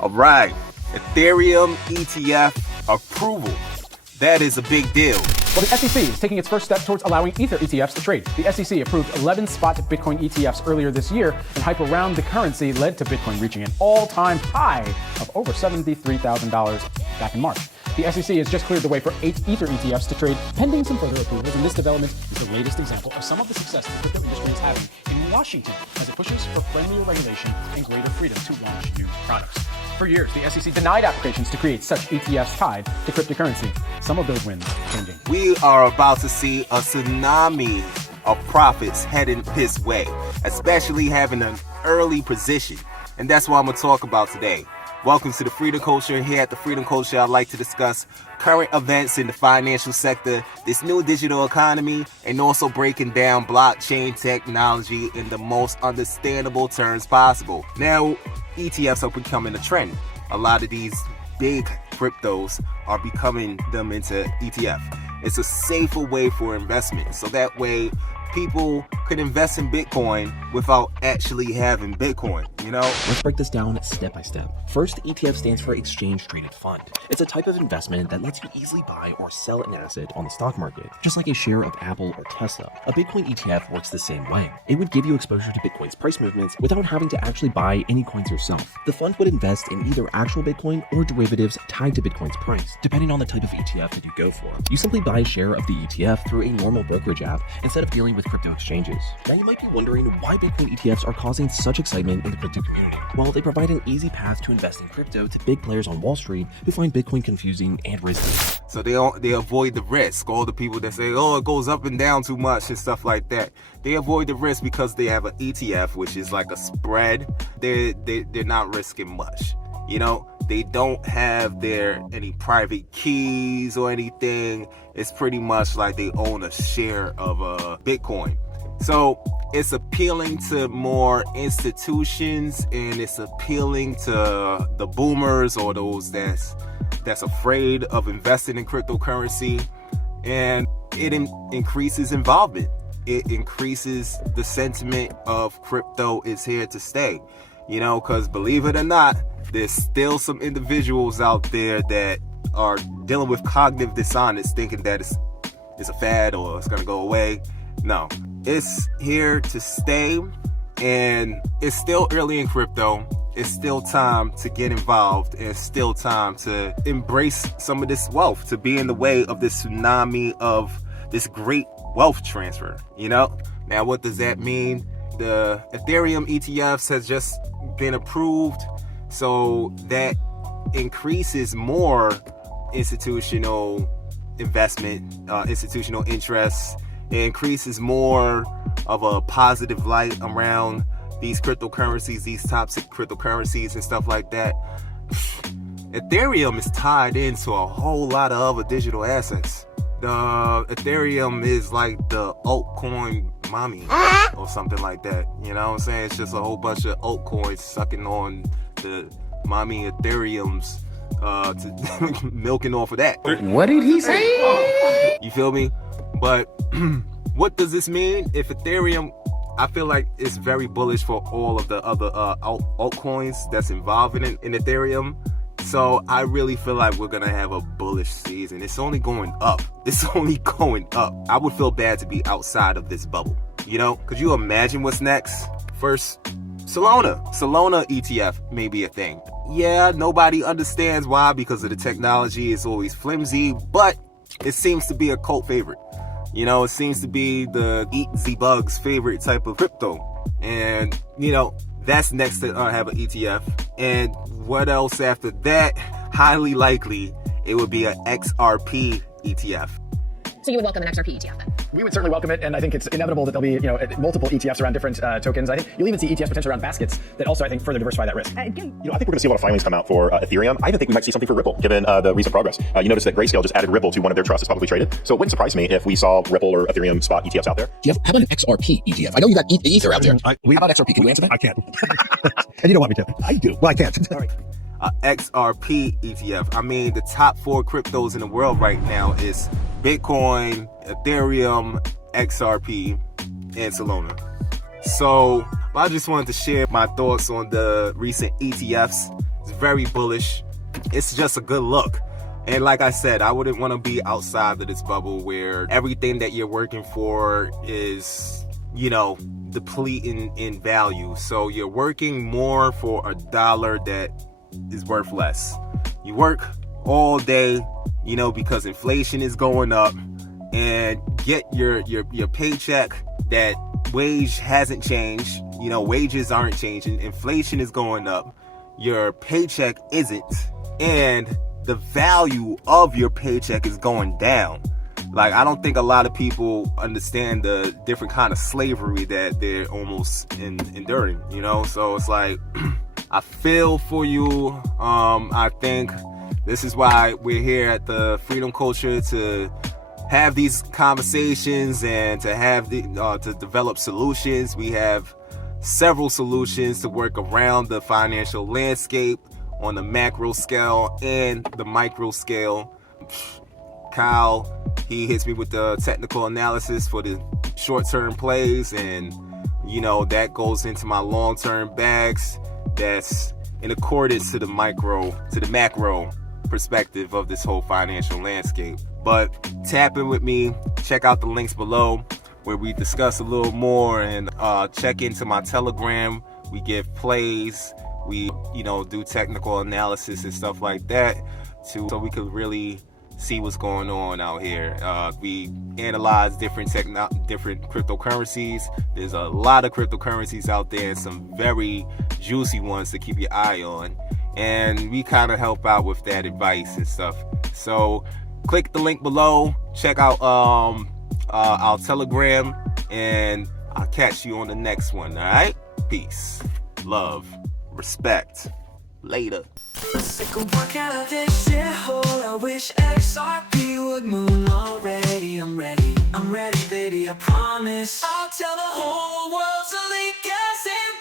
All right, Ethereum ETF approval. That is a big deal. Well, the SEC is taking its first step towards allowing Ether ETFs to trade. The SEC approved 11 spot Bitcoin ETFs earlier this year, and hype around the currency led to Bitcoin reaching an all-time high of over $73,000 back in March. The SEC has just cleared the way for 8 Ether ETFs to trade, pending some further approvals, and this development is the latest example of some of the success the crypto industry is having in Washington as it pushes for friendlier regulation and greater freedom to launch new products. For years, the SEC denied applications to create such ETFs tied to cryptocurrency. Some of those wins changing. We are about to see a tsunami of profits heading his way, especially having an early position. And that's what I'm going to talk about today. Welcome to the Freedom Culture. Here at the Freedom Culture, I'd like to discuss current events in the financial sector, this new digital economy, and also breaking down blockchain technology in the most understandable terms possible. Now, ETFs are becoming a trend. A lot of these big cryptos are becoming them into ETF. It's a safer way for investment. So that way, people could invest in Bitcoin without actually having Bitcoin, you know? Let's break this down step by step. First, ETF stands for Exchange Traded Fund. It's a type of investment that lets you easily buy or sell an asset on the stock market, just like a share of Apple or Tesla. A Bitcoin ETF works the same way. It would give you exposure to Bitcoin's price movements without having to actually buy any coins yourself. The fund would invest in either actual Bitcoin or derivatives tied to Bitcoin's price, depending on the type of ETF that you go for. You simply buy a share of the ETF through a normal brokerage app instead of dealing with crypto exchanges. Now you might be wondering why Bitcoin ETFs are causing such excitement in the crypto community. Well, they provide an easy path to invest in crypto to big players on Wall Street who find Bitcoin confusing and risky. So they avoid the risk. All the people that say, oh, it goes up and down too much and stuff like that, they avoid the risk because they have an ETF, which is like a spread. They're not risking much. You know, they don't have any private keys or anything. It's pretty much like they own a share of Bitcoin. So it's appealing to more institutions, and it's appealing to the boomers or those that's afraid of investing in cryptocurrency, and it increases involvement. It increases the sentiment of crypto is here to stay. You know, because believe it or not, there's still some individuals out there that are dealing with cognitive dissonance, thinking that it's a fad or it's going to go away. No, it's here to stay, and it's still early in crypto. It's still time to get involved, and it's still time to embrace some of this wealth, to be in the way of this tsunami of this great wealth transfer, you know? Now, what does that mean? The Ethereum ETFs has just been approved, so that increases more institutional investment, institutional interest. It increases more of a positive light around these cryptocurrencies, these types of cryptocurrencies and stuff like that. Ethereum is tied into a whole lot of other digital assets. The Ethereum is like the altcoin mommy or something like that. You know what I'm saying? It's just a whole bunch of altcoins sucking on the mommy Ethereums, to milking off of that. What did he say? You feel me? But what does this mean? If Ethereum, I feel like it's very bullish for all of the other altcoins that's involved in Ethereum. So I really feel like we're going to have a bullish season. It's only going up. It's only going up. I would feel bad to be outside of this bubble. You know, could you imagine what's next? First, Solana ETF may be a thing. Yeah, nobody understands why, because of the technology. It's always flimsy, but it seems to be a cult favorite. You know, it seems to be the eat the bugs favorite type of crypto. And, you know, that's next to have an ETF. And what else after that? Highly likely it would be an XRP ETF. So you would welcome an XRP ETF then? We would certainly welcome it, and I think it's inevitable that there'll be, multiple ETFs around different tokens. I think you'll even see ETFs potentially around baskets that also, I think, further diversify that risk. I think we're going to see a lot of filings come out for Ethereum. I even think we might see something for Ripple, given the recent progress. You notice that Grayscale just added Ripple to one of their trusts that's publicly traded. So it wouldn't surprise me if we saw Ripple or Ethereum spot ETFs out there. Jeff, how about an XRP ETF? I know you got Ether out there. How about XRP? Can you answer that? I can't. And you don't want me to. I do. Well, I can't. All right. XRP ETF. I mean, the top 4 cryptos in the world right now is Bitcoin, Ethereum, XRP, and Solana. So I just wanted to share my thoughts on the recent ETFs It's very bullish. It's just a good look. And like I said, I wouldn't want to be outside of this bubble where everything that you're working for is, you know, depleting in value. So you're working more for a dollar that is worth less. You work all day, you know, because inflation is going up, and get your paycheck. That wage hasn't changed. You know, wages aren't changing. Inflation is going up. Your paycheck isn't. And the value of your paycheck is going down. Like, I don't think a lot of people understand the different kind of slavery that they're almost enduring, you know? So it's like, I feel for you. I think this is why we're here at the Freedom Culture, to have these conversations and to have to develop solutions. We have several solutions to work around the financial landscape on the macro scale and the micro scale. Kyle, he hits me with the technical analysis for the short-term plays, and you know, that goes into my long-term bags. That's in accordance to the macro perspective of this whole financial landscape. But tap in with me, check out the links below where we discuss a little more, and check into my Telegram. We give plays, we, you know, do technical analysis and stuff like that so we could really see what's going on out here. We analyze different cryptocurrencies. There's a lot of cryptocurrencies out there, and some very juicy ones to keep your eye on. And we kind of help out with that advice and stuff. So click the link below, check out our Telegram, and I'll catch you on the next one. All right? Peace, love, respect. Later. Sick of working out of this shithole. I wish XRP would move already. I'm ready, baby, I promise. I'll tell the whole world to leak gas and